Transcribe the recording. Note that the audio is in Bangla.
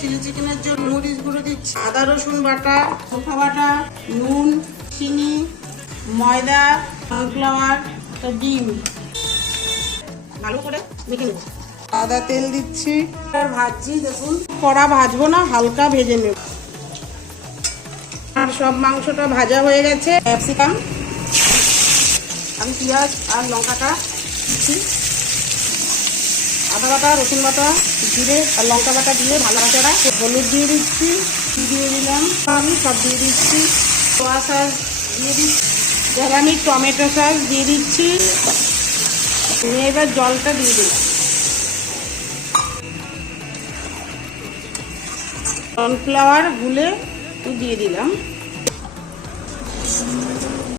চিলি চিকেনের জন্য মরিচ গুঁড়ো দিচ্ছি, আদা রসুন বাটা, লঙ্কা বাটা, নুন, চিনি, ময়দা, কর্নফ্লাওয়ার, ডিম ভালো করে মেখে নেব। আদা তেল দিচ্ছি আর ভাজছি। দেখুন কড়া ভাজবো না, হালকা ভেজে নেব। আর সব মাংসটা ভাজা হয়ে গেছে। ক্যাপসিকাম, আমি পেঁয়াজ আর লঙ্কাটা দিচ্ছি, আদা বাটা, রসুন বাটা, জিরে আর লঙ্কা বাটা দিয়ে ভালো বাটারা, হলুদ দিয়ে দিচ্ছি, দিয়ে দিলাম, আমি সব দিয়ে দিচ্ছি, সোয়া সস দিয়ে দিচ্ছি, এবার আমি টমেটো সস দিয়ে দিচ্ছি, এবার জলটা দিয়ে দিলাম, কর্নফ্লাওয়ার গুলে দিয়ে দিলাম।